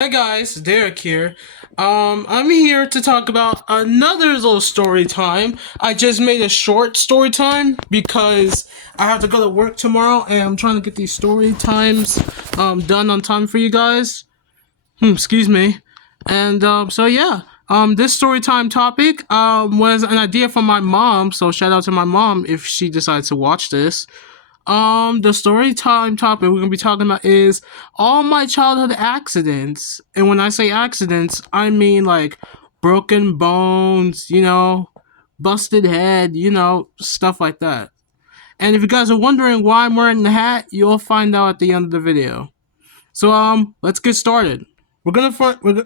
Hi guys, Derek here. I'm here to talk about another little story time. I just made a short story time because I have to go to work tomorrow and I'm trying to get these story times done on time for you guys. Excuse me. And so yeah, this story time topic was an idea from my mom, so shout out to my mom if she decides to watch this. The story time topic we're gonna be talking about is all my childhood accidents. And when I say accidents, I mean like broken bones, busted head, stuff like that. And if you guys are wondering why I'm wearing the hat, you'll find out at the end of the video. So let's get started.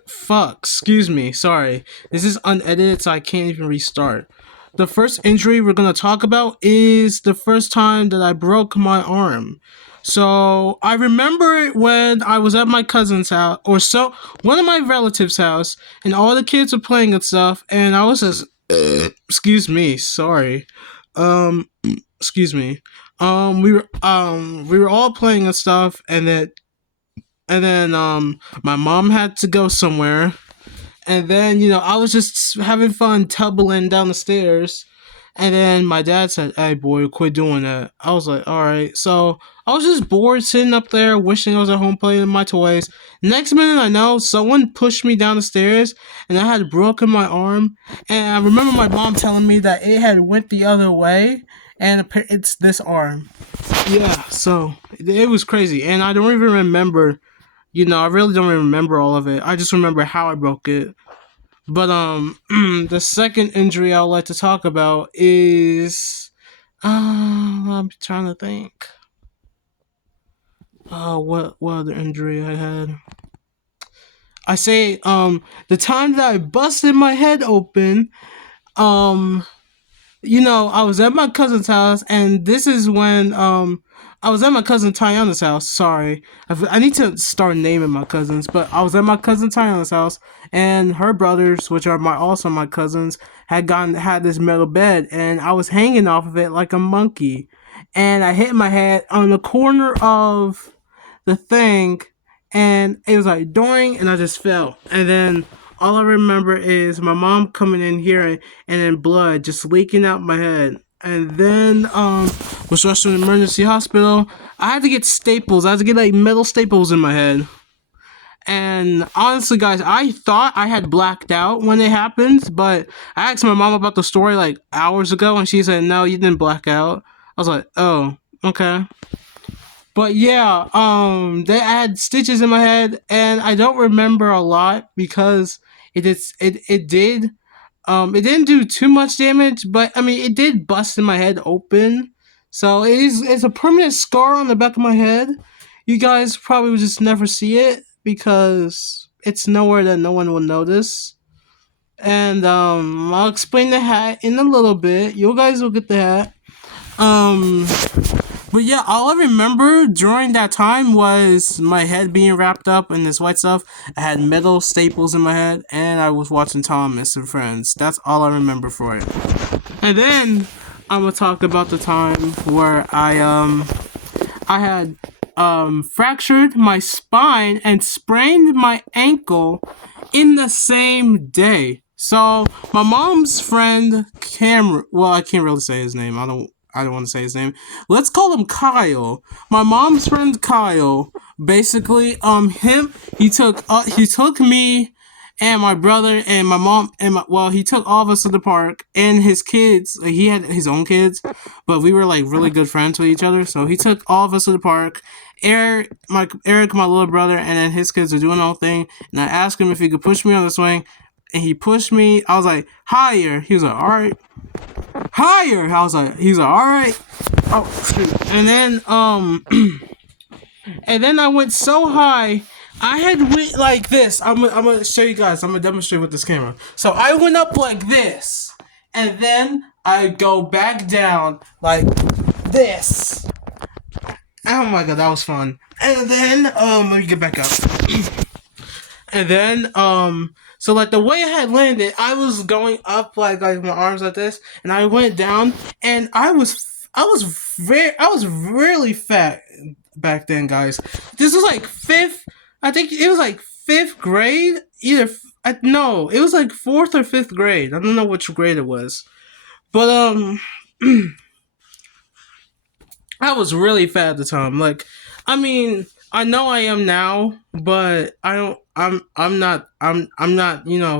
Fuck, excuse me, sorry. This is unedited, so I can't even restart. The first injury we're gonna talk about is the first time that I broke my arm. So I remember it when I was at my cousin's house, or so one of my relatives' house, and all the kids were playing and stuff, and I was just, excuse me, sorry, um, excuse me, we were all playing and stuff, and then my mom had to go somewhere, and then I was just having fun tumbling down the stairs, and then my dad said, "Hey boy, quit doing that." I was like, "All right." So I was just bored sitting up there wishing I was at home playing with my toys. Next minute I know someone pushed me down the stairs and I had broken my arm, and I remember my mom telling me that it had went the other way and it's this arm. Yeah, so it was crazy, and I don't even remember. I really don't remember all of it. I just remember how I broke it. But the second injury I would like to talk about is I'm trying to think. What other injury I had? I say the time that I busted my head open. Um I was at my cousin's house, and this is when I was at my cousin Tiana's house. Sorry, I need to start naming my cousins, but I was at my cousin Tiana's house, and her brothers, which are also my cousins, had this metal bed, and I was hanging off of it like a monkey, and I hit my head on the corner of the thing, and it was like doing, and I just fell, and then all I remember is my mom coming in here and then blood just leaking out my head. And then was rushed to an emergency hospital. I had to get staples. I had to get like metal staples in my head. And honestly, guys, I thought I had blacked out when it happened, but I asked my mom about the story like hours ago, and she said, "No, you didn't black out." I was like, "Oh, okay." But yeah, they had stitches in my head, and I don't remember a lot because it didn't do too much damage, but I mean it did bust in my head open. So it's a permanent scar on the back of my head. You guys probably would just never see it because it's nowhere that no one will notice. And I'll explain the hat in a little bit. You guys will get the hat. Um but yeah, all I remember during that time was my head being wrapped up in this white stuff. I had metal staples in my head, and I was watching Thomas and Friends. That's all I remember for it. And then I'm gonna talk about the time where I had fractured my spine and sprained my ankle in the same day. So my mom's friend Cameron, well, I can't really say his name. I don't want to say his name. Let's call him Kyle. My mom's friend Kyle. Basically, he took me and my brother and my mom and he took all of us to the park and his kids. Like, he had his own kids, but we were like really good friends with each other. So he took all of us to the park. Eric, my little brother, and then his kids are doing the whole thing. And I asked him if he could push me on the swing, and he pushed me. I was like, higher. He was like, all right, higher. He's like, all right. Oh shoot. And then and then I went so high. I had went like this. I'm gonna show you guys. I'm gonna demonstrate with this camera. So I went up like this, and then I go back down like this. Oh my god, that was fun. And then let me get back up. And then so like the way I had landed, I was going up like my arms like this, and I went down, and I was really fat back then, guys. This was like fifth. I think it was like fifth grade. No, it was like fourth or fifth grade. I don't know which grade it was, but I was really fat at the time. Like, I mean, I know I am now, but I don't. I'm not.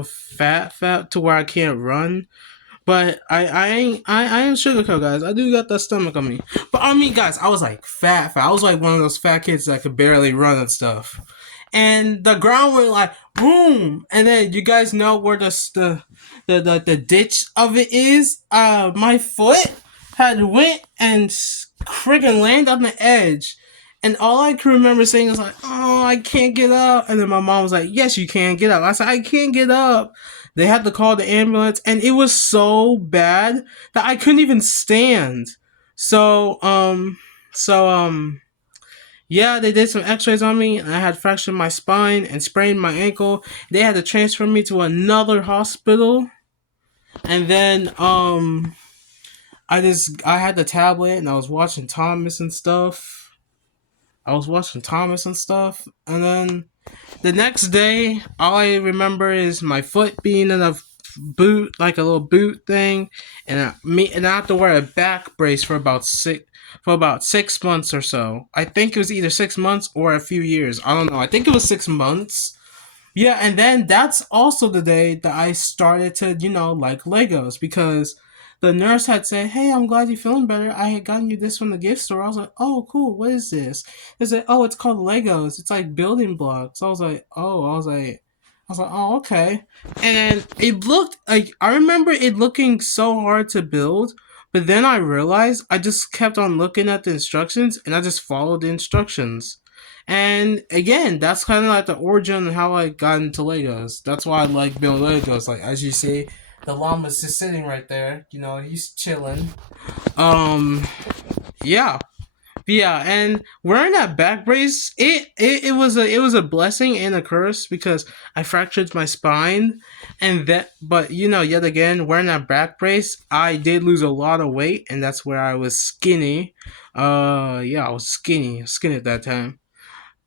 Fat to where I can't run. But I ain't sugarcoat, guys. I do got that stomach on me. But I mean, guys, I was like fat. I was like one of those fat kids that could barely run and stuff. And the ground went like boom, and then you guys know where the ditch of it is. My foot had went and friggin' landed on the edge. And all I can remember saying was like, "Oh, I can't get up." And then my mom was like, "Yes, you can get up." I said, "I can't get up." They had to call the ambulance, and it was so bad that I couldn't even stand. So, yeah, they did some X-rays on me, and I had fractured my spine and sprained my ankle. They had to transfer me to another hospital, and then I had the tablet, and I was watching Thomas and stuff. And then the next day, all I remember is my foot being in a boot, like a little boot thing, and I have to wear a back brace for about 6 months or so. I think it was either 6 months or a few years. I don't know. I think it was 6 months. Yeah, and then that's also the day that I started to, like Legos because the nurse had said, "Hey, I'm glad you're feeling better. I had gotten you this from the gift store." I was like, "Oh, cool. What is this?" They said, "Oh, it's called Legos. It's like building blocks." "Oh, okay." And it looked like I remember it looking so hard to build, but then I realized I just kept on looking at the instructions and I just followed the instructions. And again, that's kind of like the origin of how I got into Legos. That's why I like building Legos. Like as you see, the llama's just sitting right there. He's chilling. Um, yeah, yeah. And wearing that back brace, it was a blessing and a curse because I fractured my spine, and but yet again, wearing that back brace, I did lose a lot of weight, and that's where I was skinny. Yeah, I was skinny at that time.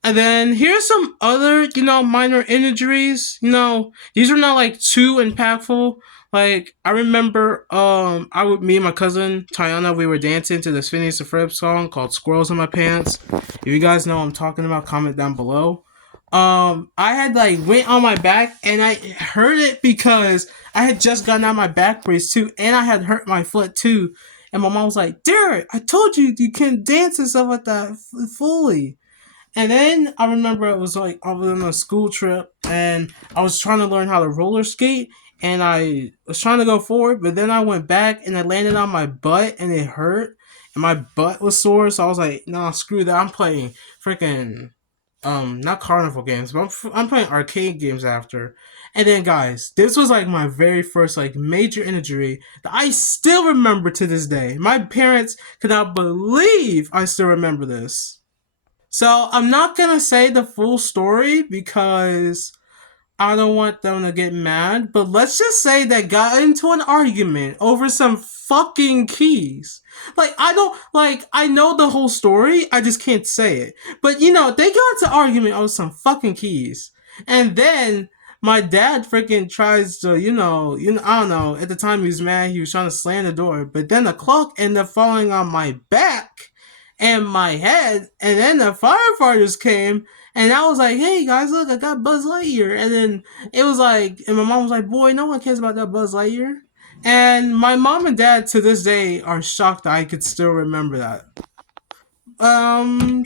And then here's some other, minor injuries. These are not like too impactful. Like I remember, me and my cousin Tiana, we were dancing to this Phineas and Ferb song called "Squirrels in My Pants." If you guys know what I'm talking about, comment down below. I had like went on my back and I hurt it because I had just gotten out my back brace too, and I had hurt my foot too. And my mom was like, "Derek, I told you you can dance and stuff like that fully." And then I remember it was like I was on a school trip and I was trying to learn how to roller skate and I was trying to go forward, but then I went back and I landed on my butt and it hurt and my butt was sore. So I was like, nah, screw that. I'm playing freaking not carnival games, but I'm playing arcade games after. And then guys, this was like my very first like major injury that I still remember to this day. My parents could not believe I still remember this. So I'm not gonna say the full story because I don't want them to get mad, but let's just say they got into an argument over some fucking keys. Like I know the whole story, I just can't say it. But they got into argument over some fucking keys. And then my dad freaking tries to, I don't know, at the time he was mad, he was trying to slam the door, but then the clock ended up falling on my back and my head, and then the firefighters came and I was like, "Hey guys, look, I got Buzz Lightyear." And then it was like, and my mom was like, "Boy, no one cares about that Buzz Lightyear." And my mom and dad to this day are shocked that I could still remember that.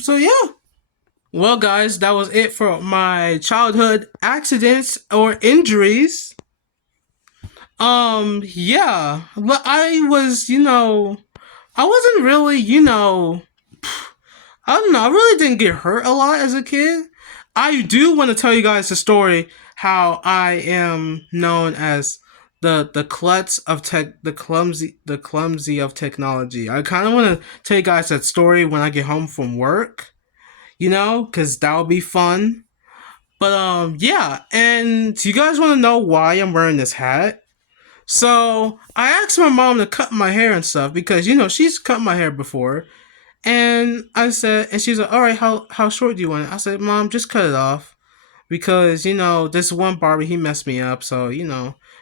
So yeah. Well, guys, that was it for my childhood accidents or injuries. Yeah. I was, I wasn't really, I don't know. I really didn't get hurt a lot as a kid. I do want to tell you guys the story how I am known as the klutz of tech, the clumsy of technology. I kind of want to tell you guys that story when I get home from work, because that'll be fun. But yeah, and you guys want to know why I'm wearing this hat? So I asked my mom to cut my hair and stuff because she's cut my hair before, and I said, and she's like, "All right, how short do you want it?" I said, "Mom, just cut it off." because this one barber, he messed me up. So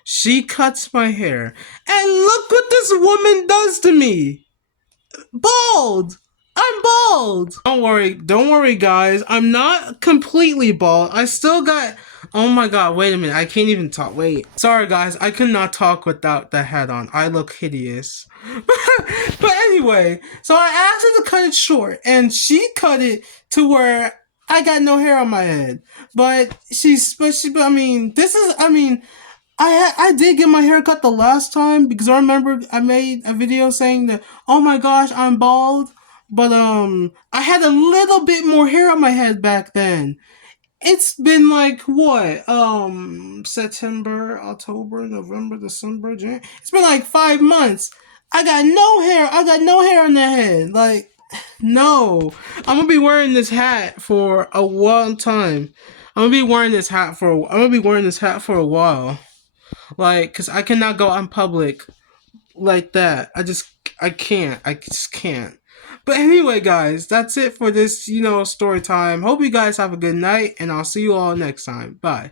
she cuts my hair, and look what this woman does to me. Bald. I'm bald. Don't worry, guys. I'm not completely bald. I still got. Oh my god! Wait a minute. I can't even talk. Wait. Sorry, guys. I could not talk without the hat on. I look hideous. But anyway, so I asked her to cut it short, and she cut it to where I got no hair on my head. But I mean, this is. I mean, I did get my hair cut the last time because I remember I made a video saying that, oh my gosh, I'm bald, but I had a little bit more hair on my head back then. It's been like what, September, October, November, December, January. It's been like 5 months. I got no hair. I got no hair on the head. Like, no. I'm gonna be wearing this hat for a long time. I'm gonna be wearing this hat for. I'm gonna be wearing this hat for a while. Like, cause I cannot go out in public like that. I can't. I just can't. But anyway, guys, that's it for this, story time. Hope you guys have a good night, and I'll see you all next time. Bye.